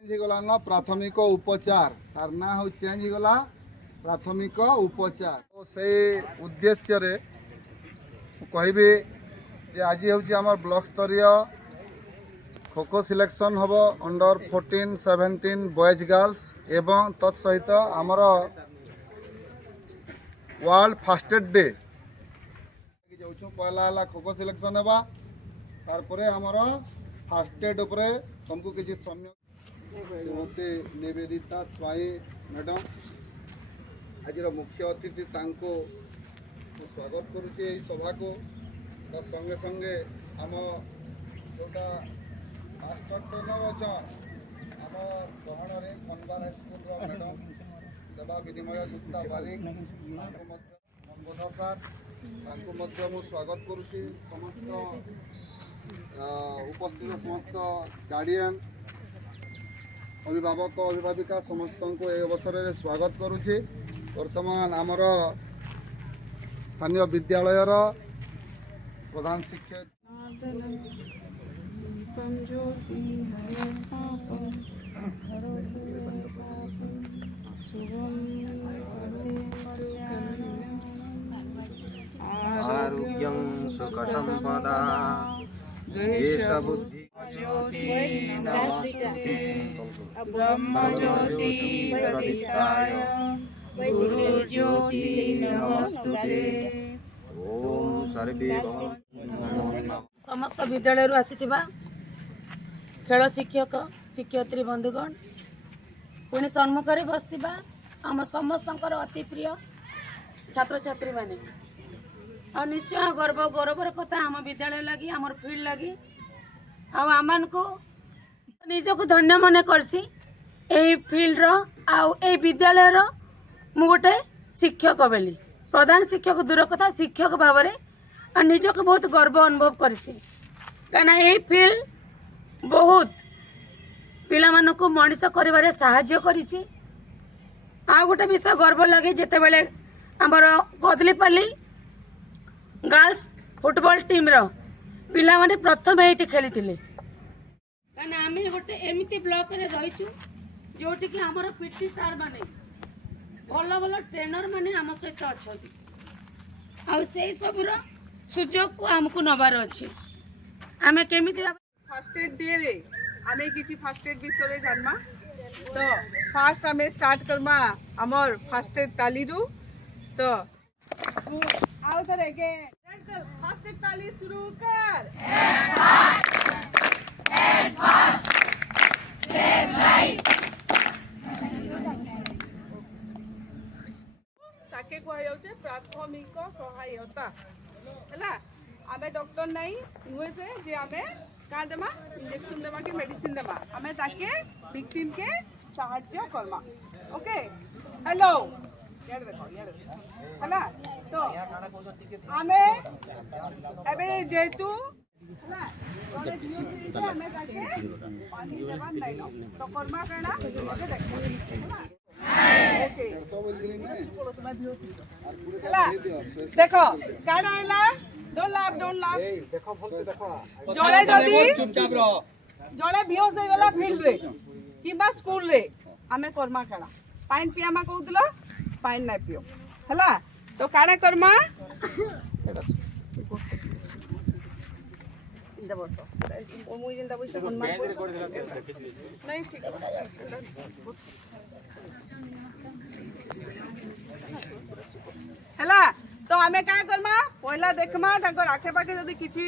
गला प्राथमिक उपचार तार ना हो चेंज गला प्राथमिक उपचार तो से उद्देश्य रे कहबी जे आज हूँ ब्लॉक स्तरीय खो खो सिलेक्शन हम अंडर 14, 17 बॉयज गर्ल्स एवं तत्सहित आमर वर्ल्ड फास्टेड डे जो पहला खो खो सिलेक्शन होगा तार आमर फास्टेड उपरे तुमको किसी समय श्रीमती निवेदिता स्वाई मैडम आज मुख्य अतिथि तांको स्वागत करुचे सभा को संगे संगे आम जोटा मास्टर ट्रेनर अच्छा आम गहन कनवार हाईस्कल मैडम सेवा विनिमय गुप्ता बारिक मनबोध सार स्वागत करुची समस्त उपस्थित समस्त गार्डियन अभिभावक अभिभाविका समस्त को यह अवसर में स्वागत करुच्ची। वर्तमान आमर स्थानीय विद्यालय प्रधान शिक्षक आरोग्यं सुख संपदा देश बुद्धि ब्रह्मज्योति प्रदीप्ताय गुरुज्योति नमोस्तुते ओम सर्वे समस्त विद्यालय आसीथिबा खेल शिक्षक शिक्षयित्री बंधुगण पुणी सम्मुख में बसथिबा आम समस्तंकर अति प्रिय छात्र छात्री माने और निश्चय गर्व गौरवर कथा आम विद्यालय लगी आमर फील्ड लगी आम को निजक धन्य मन करसी फील्ड रो विद्यालय रो मु गोटे शिक्षक बेली प्रधान शिक्षक दूर कथा शिक्षक भाव में और निजक बहुत गर्व अनुभव करसी कहीं यही फील्ड बहुत पिला मानू को मनीष कर साहाय्य करिछि। आ गोटे विषय गर्व लगे जिते बेले आमर कदलीपाली गर्ल्स फुटबॉल टीम रो पिला माने प्रथम ये खेली कहीं आम गोटे एमती ब्लॉक रे रहीचु जोटि कि आमर पीटी सार माने भल भल ट्रेनर माने आम सहित अच्छा आ सबूर सुजोग को आमको नबार अच्छे आम केमी फास्ट एड डे रे आमे किछि फास्ट एड विषय जानमा तो फास्ट आमे स्टार्ट करमा हमर फास्ट एड ताली रु तो आओ थरे के फास्ट एड ताली शुरू कर एंड फास्ट सेव लाइफ ताके कोहा जाउचे प्राथमिक सहायता हला आमे डॉक्टर नहीं हुए से जे आमे का देमा इंजेक्शन देमा के मेडिसिन देमा आमे ताके विक्टिम के सहायता करमा ओके हेलो यार देखो हला तो आमे एबे जेतु हला ओने दियो आमे ताके पानी देमा नहीं नो तो करमा केना देखो ओके हला देखो काडा आइला डोंट लाफ देखो भल से देखो जड़े जदी जड़े बेहोश हो गला फील्ड रे किबा स्कूल रे आमे कर्मा खेला पाइन पियामा कहउतलो पाइन ना पियो हला तो काडा कर्मा इंदा बसो ओ मुई जिंदा बसो नहीं ठीक हला तो आमे का करमा पहला देखमा ताको आखे पाखे जदी किछि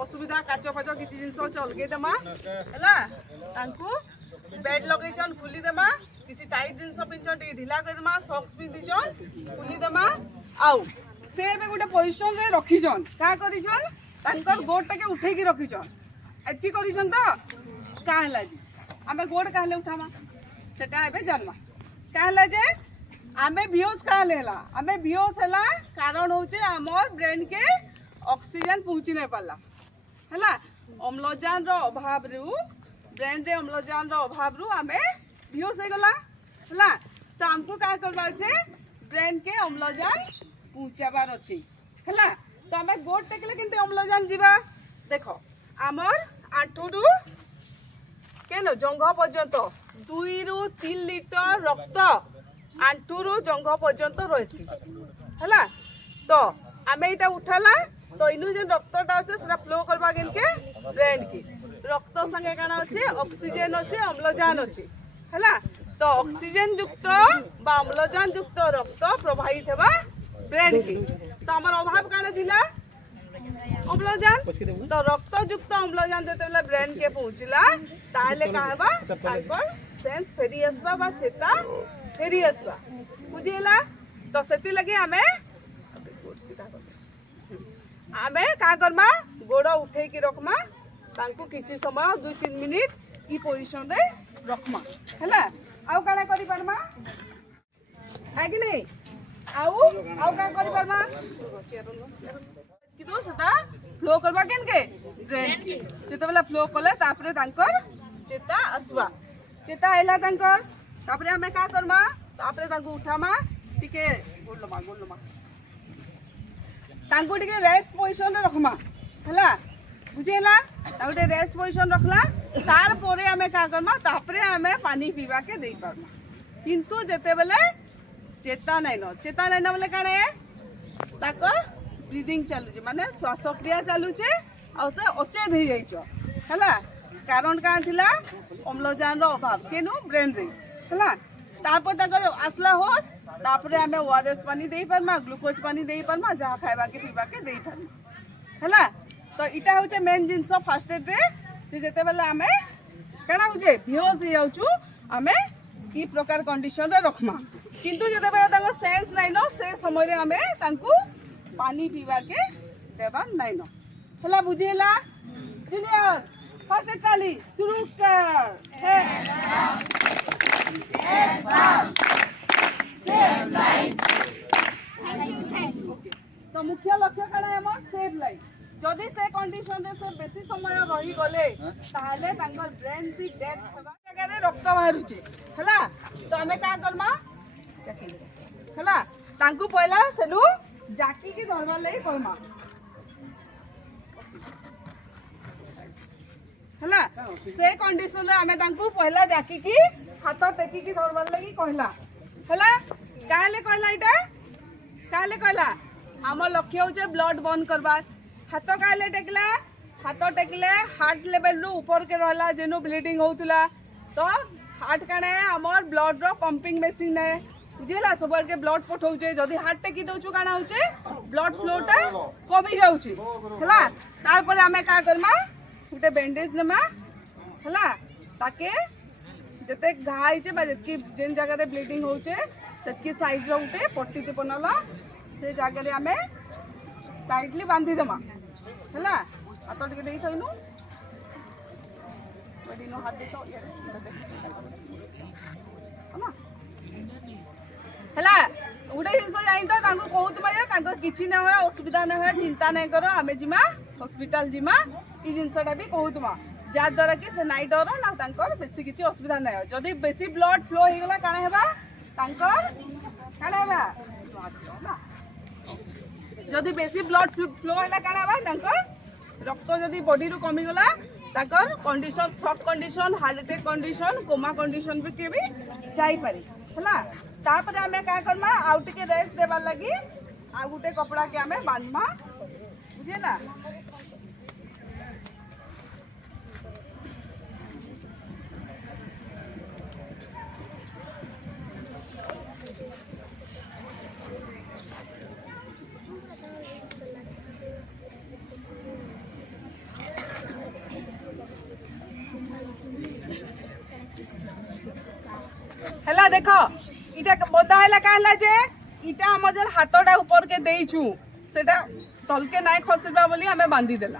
असुविधा काचो फाचो किछि जिंस चलगे देमा हला तांको बेड लगैछन खुली देमा किछि टाइट जिंस पिंचन टी ढिला कर देमा सॉक्स पिंदी छन खुली देमा आउ से बे गोटे पोजीशन रे रखिछन का करिछन तांकर गोड टाके उठै के रखिछन एतकी करिछन तो का हला जी आमे गोड काहले उठामा सेटा एबे जानमा का हला जे आमे बेहोश काले हला आमे बेहोश हला कारण होचे हमर ब्रेन के ऑक्सीजन पहुंची नहीं पाला हला अम्लजान रो अभाव रु ब्रेन रे अम्लजान रो अभाव रु आमे बेहोश हो गला हला तो हमको का करबा छे ब्रेन के अम्लजान पहुंचाबार अछि हला तो आमे गोड टेकले किंतु अम्लजान जीवा देखो आमर आठुडू केनो जंघ पर्यंत 2 ରୁ 3 लिटर रक्त आंठू रु जंघ पर्यंत रही है। तो आम यहाँ उठाला तो इनु जो रक्तटा अच्छे से फ्लो करवा के ब्रेन की रक्त संगे काना अच्छे ऑक्सीजन अच्छे अम्लजान अच्छे है। तो ऑक्सीजन युक्त बा अम्लजान युक्त रक्त प्रवाहित होगा ब्रेन की। तो आम अभाव काना थिला अम्लजान। तो रक्त युक्त अम्लजान जो ब्रेन के पहुँचला ताहले का सेंस फेरी आसबा बा चेता फेरी आसबा बुझेला। तो सेति लगे आमे का करमा गोड़ उठे की रखमा तांको किछि समय 2-3 मिनिट ई पोजीशन रे रखमा हैला। आउ काना करि परमा आगे नहीं आउ का करि परमा कि तो सेटा फ्लो करबा केन के ब्रेन की जेते बेला फ्लो कले तापरे तांकर चेता आसबा चेता आइला तांकर तापरे हमें का करमा तापरे तांको उठामा टिके गोलमा तांको टिके रेस्ट पोजीशन रे रखमा हैला बुझेला। ताउटे रेस्ट पोजीशन रखला तार पोरे हमें का करमा तापरे हमें पानी पीवा के देई परमा। किंतु जेते बेले चेता नै न बोले काणे ताको ब्रीदिंग चालू छे माने श्वासक्रिया चालू छे और से अचेत हो जाइछो हैला। कारण का थिला अम्लजान रो अभाव केनु ब्रेन रे हैला। तापर ताकर आसला होश तापरे हमें ओआरएस पानी देई परमा ग्लूकोज पानी देई परमा जहा खाइबा के पीबा के देई परमा हैला। तो इटा होचे मेन जिंस फर्स्ट एड रे जे जेते बेले हमें काना होचे बेहोश हो जाउछु हमें ई प्रकार कंडीशन रे रखमा। किंतु जेते बेले ताको सेंस नै न से समय रे हमें तांकू पानी पीवा के देवा नै न हैला बुझेला। जूनियर्स फर्स्ट एड ताली शुरू कर है सेव लाइफ। तो मुख्य लक्ष्य काना है हमर सेव लाइफ। जदि से कंडीशन रे से बेसी समय रही गले ताहले तांकर ब्रेन भी डेथ हेबा जगह रे रक्त बाहरुचे हैला। तो हमें का करमा जाकी हैला तांकू पहला सेलु जाकी की धरवा लई करमा हैला। से कंडीशन रे हमें तांकू पहला जाकी की हाथ टेकी की धरवा लई कहला हैला। काले कहला इटा काले कहला हमर लक्ष्य होचे ब्लड बंद करबार। हाथ काले टेकला हाथ टेकले हार्ट लेवल रु ऊपर के रहला जेनु ब्लीडिंग होतला। तो हार्ट काने हमर ब्लड रो पंपिंग मशीन है बुझेला सब के ब्लड पठौचे। जदी हार्ट टेकी दउछु काना होचे ब्लड फ्लोटा कमी जाउची हैला। तार पर हमें का करमा उटे बैंडेज नेमा हैला ताके जते घाई छे बा जतकी जेन जगह रे ब्लीडिंग होचे सेतकी साइज रो उटे पट्टी ते बनला से जगह रे हमें टाइटली बांधी देमा हैला। हाथ टिके देई थइनु बडी नो हाथ देतो हमा हैला। उडे हिंसो जाई तो तांको कहूत माजे तांको किछि न होय असुविधा न होय चिंता नै करो हमें जिमा हॉस्पिटल जिमा ई जिंसटा भी कहूत मा जा द्वारा कि से नाइ डरो ना तांकर बेसी किछि असुविधा नै होय। जदी बेसी ब्लड फ्लो हे गेला काना हेबा तांकर काना हेबा जदि बेसी ब्लड फ्लो है तांकर रक्त जदि बॉडी रु कमी गला ताकर condition shock condition heart attack condition coma condition भी के भी जाई पारी हैला। तापर हमें का करमा आउ टिके रेस्ट देबा लागि आ गुटे कपड़ा के हमें बांधमा बुझेला। हैला देखो इटा बोधा हैला कहला जे इटा हम जन हाथटा ऊपर के देइछु सेटा तलके नाय खसबा बोली हमें बांधी देला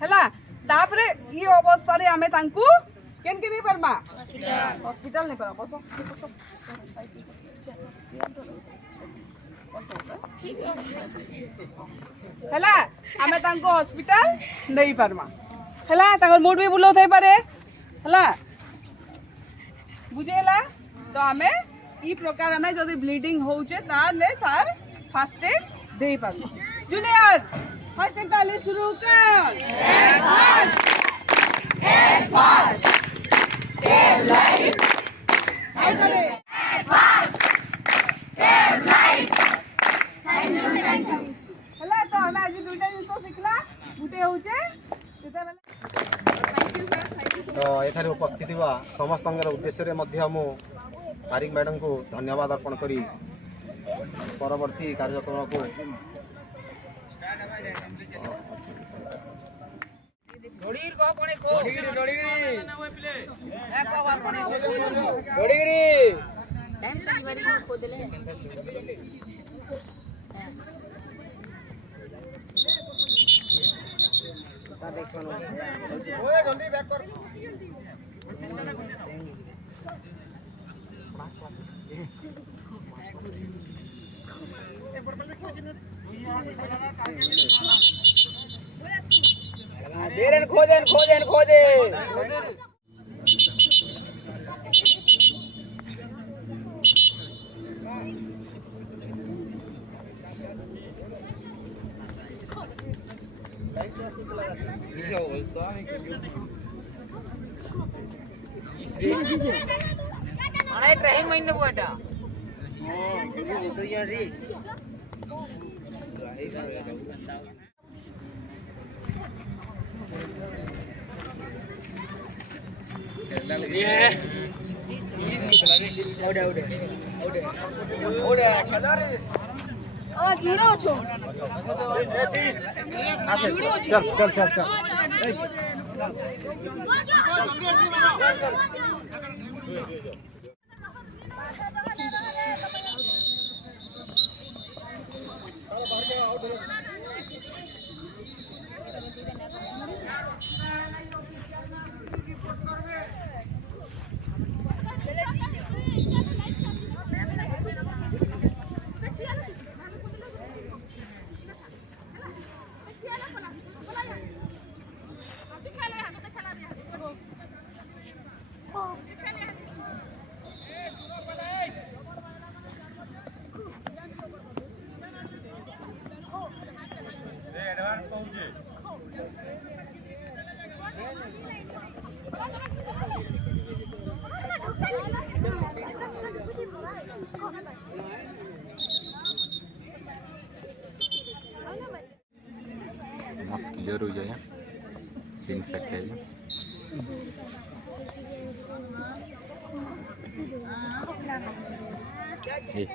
हैला। तापरे ई अवस्था रे हमें तांकू केन के नहीं परमा हॉस्पिटल नहीं परा बसो हैला। हमें तांकू हॉस्पिटल नहीं परमा हैला। ताकर मूड भी बुलो थे पारे हैला बुझेला। तो हमें ई प्रकार हमें जदि ब्लीडिंग होचे ताले तार फर्स्ट एड देई पाबो। जूनियर्स फर्स्ट एड ताले शुरू कर एक फास्ट सेव लाइफ ହେଲା ତ ଆମେ ଆଜି ଦୁଇଟା ଜିନିଷ ଶିଖିଲା ଗୋଟେ ହଉଛି ଯେତେବେଳେ ତ ଏଠାରେ ଉପସ୍ଥିତ ଥିବା ସମସ୍ତଙ୍କର ଉଦ୍ଦେଶ୍ୟରେ ମଧ୍ୟ ମୁଁ ତାରିକ ମ୍ୟାଡ଼ାମଙ୍କୁ ଧନ୍ୟବାଦ ଅର୍ପଣ କରି ପରବର୍ତ୍ତୀ କାର୍ଯ୍ୟକ୍ରମକୁ मस्त क्लियर हो जाए स्क्रीन सेट है ये